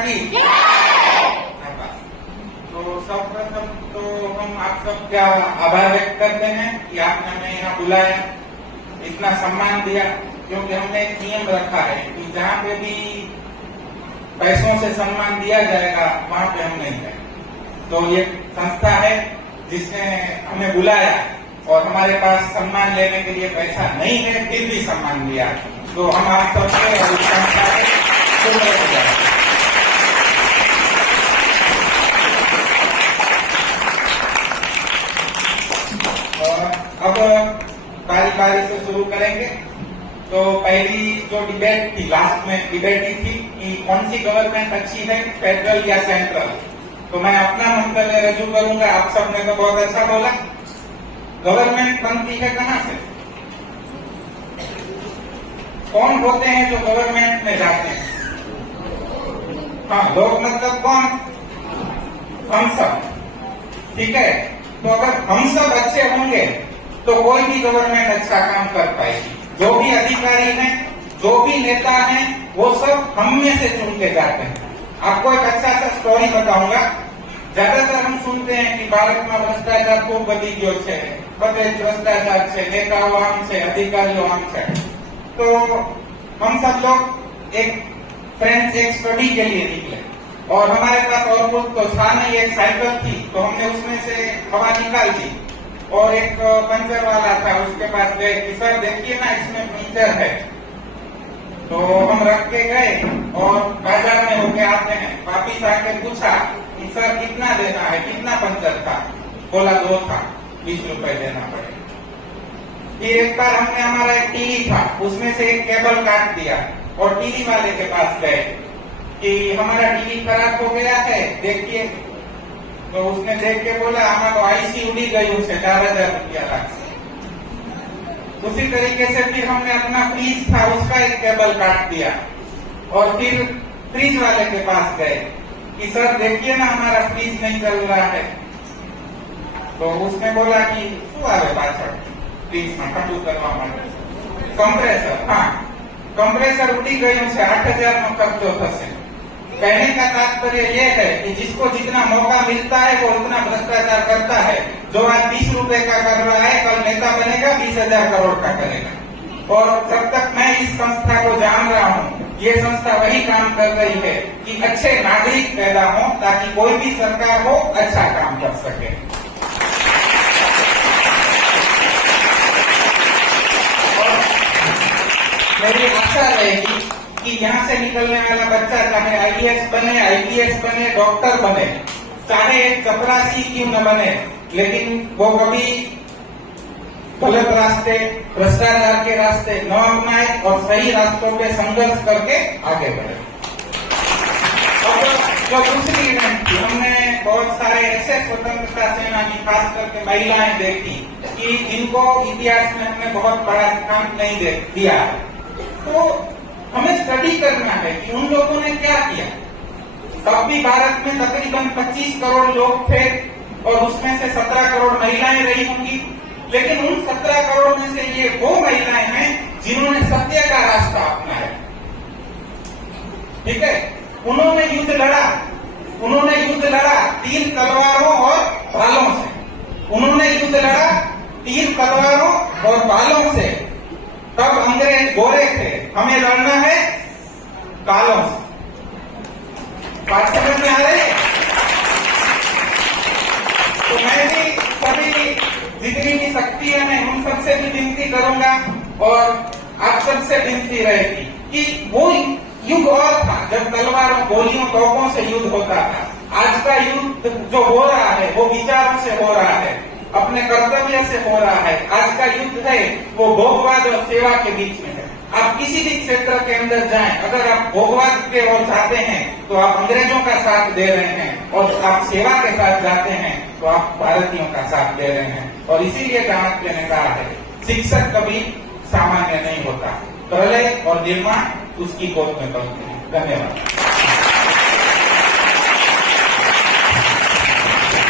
की। तो सर्वप्रथम तो हम आप सबका आभार व्यक्त करते हैं कि आपने हमें यहाँ बुलाया, इतना सम्मान दिया, क्योंकि हमने एक नियम रखा है कि जहाँ पे भी पैसों से सम्मान दिया जाएगा वहाँ पे हम नहीं जाएंगे। तो ये संस्था है जिसने हमें बुलाया और हमारे पास सम्मान लेने के लिए पैसा नहीं है, फिर भी सम्मान दिया। तो हम आप सबसे और इस संस्था से शुक्रिया। अब बारी से शुरू करेंगे। तो पहली जो डिबेट थी, लास्ट में डिबेट थी कि कौन सी गवर्नमेंट अच्छी है, फेडरल या सेंट्रल। तो मैं अपना मंतव्य रजू करूंगा। आप सबने तो बहुत अच्छा बोला। गवर्नमेंट बनती है कहाँ से? कौन होते हैं जो गवर्नमेंट में जाते हैं? हाँ, लोग मतलब कौन? हम सब। ठीक है। तो अगर हम सब अच्छे होंगे तो कोई भी गवर्नमेंट अच्छा काम कर पाएगी। जो भी अधिकारी हैं, जो भी नेता हैं, वो सब हम में से चुन के जाते हैं। आपको एक अच्छा सा स्टोरी बताऊंगा। ज्यादातर हम सुनते हैं कि भारत में भ्रष्टाचार खूब वधी गयो छे, બધે भ्रष्टाचार छे, नेताओं आम छे, अधिकारियों आम छे। तो हम सब लोग एक फ्रेंड्स एक स्टडी के लिए निकले और हमारे पास और कुछ तो था नहीं, एक साइकिल थी। तो हमने उसमें से हवा निकाल दी और एक पंचर वाला था, उसके पास गए कि सर देखिए ना, इसमें पंचर है। तो हम रख के गए और बाजार में होके आते हैं, वापिस आके पूछा कि सर कितना देना है, कितना पंचर था? बोला 2 था, 20 रुपए देना पड़ेगा। फिर एक बार हमने हमारा एक टीवी था, उसमें से एक केबल काट दिया और टीवी वाले के पास गए कि हमारा टीवी खराब हो गया है, देखिए। तो उसने देख के बोला हमारा तो आईसी उड़ी गई, उसे 4000 रुपया लागसे। उसी तरीके से फिर हमने अपना फ्रीज था, उसका एक केबल काट दिया और फिर फ्रीज वाले के पास गए कि सर देखिए ना, हमारा फ्रीज नहीं चल रहा है। तो उसने बोला कि शू आवे पाछळ फ्रीज में ठंडू करवा माटे कंप्रेसर। हाँ, कंप्रेसर उड़ी गયું છે, 8000 નો खर्चो થશે। कहने का तात्पर्य यह है कि जिसको जितना मौका मिलता है वो उतना भ्रष्टाचार करता है। जो आज 20 रुपए का कर रहा है, कल नेता बनेगा 20,000 करोड़ का करेगा। और जब तक मैं इस संस्था को जान रहा हूँ, ये संस्था वही काम कर रही है कि अच्छे नागरिक पैदा हो ताकि कोई भी सरकार हो अच्छा काम कर सके। मेरी आशा रहेगी कि यहाँ से निकलने वाला बच्चा चाहे आईएएस बने, आईपीएस बने, डॉक्टर बने, चाहे एक चपरासी क्यों न बने, लेकिन वो कभी गलत रास्ते, भ्रष्टाचार के रास्ते न अपनाए और सही रास्तों पे संघर्ष करके आगे बढ़े। और जो दूसरी इवेंट थी, हमने बहुत सारे ऐसे स्वतंत्रता सेनानी, खास करके महिलाएं देखी कि इनको इतिहास में हमने बहुत बड़ा काम नहीं दिया। तो हमें स्टडी करना है कि उन लोगों ने क्या किया। तब भी भारत में तकरीबन 25 करोड़ लोग थे और उसमें से 17 करोड़ महिलाएं रही होंगी। लेकिन उन 17 करोड़ में से ये वो महिलाएं हैं जिन्होंने सत्य का रास्ता अपनाया। ठीक है, उन्होंने युद्ध लड़ा 3 तलवारों और भालों से। उन्होंने युद्ध लड़ा 3 तलवारों और भालों से। तब अंग्रेज गोरे थे, हमें लड़ना है कालों से। बात समझ में आ रही है? तो मैं भी सभी जितनी भी शक्तियां हैं उन सबसे भी विनती करूंगा और आप सबसे विनती रहेगी कि वो युग और था जब तलवारों, गोलियों, तोपों से युद्ध होता था। आज का युद्ध जो हो रहा है वो विचारों से हो रहा है, अपने कर्तव्य से हो रहा है। आज का युद्ध है वो भोगवाद और सेवा के बीच में है। आप किसी भी क्षेत्र के अंदर जाएं, अगर आप भोगवाद के ओर जाते हैं तो आप अंग्रेजों का साथ दे रहे हैं, और आप सेवा के साथ जाते हैं तो आप भारतीयों का साथ दे रहे हैं। और इसीलिए चाणक्य ने कहा है, शिक्षक कभी सामान्य नहीं होता, प्रलय और निर्माण उसकी गोद में बनते हैं। धन्यवाद।